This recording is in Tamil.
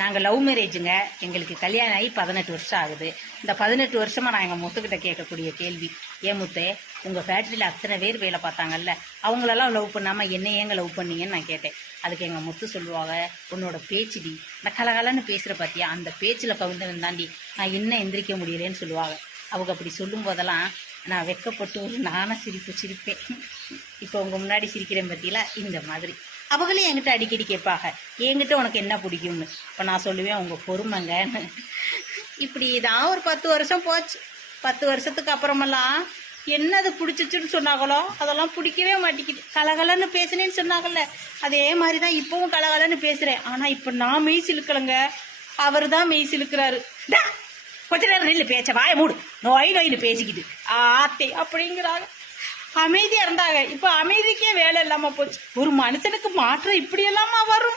நாங்கள் லவ் மேரேஜுங்க. எங்களுக்கு கல்யாணம் ஆகி 18 வருஷம் ஆகுது. இந்த 18 வருஷமாக நான் எங்கள் முத்துக்கிட்ட கேட்கக்கூடிய கேள்வி, ஏன் முத்தே, உங்கள் ஃபேக்ட்ரியில் அத்தனை பேர் வேலை பார்த்தாங்கல்ல, அவங்களெல்லாம் லவ் பண்ணாமல் என்ன ஏங்க லவ் பண்ணீங்கன்னு நான் கேட்டேன். அதுக்கு எங்கள் முத்து சொல்லுவாங்க, உன்னோட பேச்சுடி, இந்த கலகலன்னு பேசுகிற பார்த்தியா, அந்த பேச்சில் கவிழ்ந்து தாண்டி நான் இன்னும் எந்திரிக்க முடியலேன்னு சொல்லுவாங்க. அவங்க அப்படி சொல்லும் போதெல்லாம் நான் வெட்கப்பட்டு ஒரு நானும் சிரிப்பேன். இப்போ உங்கள் முன்னாடி சிரிக்கிறேன் பற்றியில் இந்த மாதிரி. அவங்களே என்கிட்ட அடிக்கடி கேட்பாங்க, என்கிட்ட உனக்கு என்ன பிடிக்கும்னு. இப்போ நான் சொல்லுவேன், உங்கள் பொறுமைங்கன்னு. இப்படி தான் ஒரு 10 வருஷம் போச்சு. 10 வருஷத்துக்கு அப்புறமெல்லாம் என்னது பிடிச்சிச்சுன்னு சொன்னாங்களோ அதெல்லாம் பிடிக்கவே மாட்டேங்குது. கலகலன்னு பேசுனேன்னு சொன்னாங்கல்ல, அதே மாதிரி தான் இப்போவும் கலகலன்னு பேசுகிறேன். ஆனால் இப்போ நான் மெய் சிலுக்கலைங்க, அவர் தான் மெய் சிலுக்கிறாரு. கொஞ்ச நேரம் நெல்லு பேச்ச வாய மூடு, நோயின்னு பேசிக்கிட்டு ஆத்தே அப்படிங்கிறாங்க. அமைதியாக இருந்தாங்க, இப்போ அமைதிக்கே வேலை இல்லாமல் போச்சு. ஒரு மனுஷனுக்கு மாற்றம் இப்படி எல்லாமா வரும்?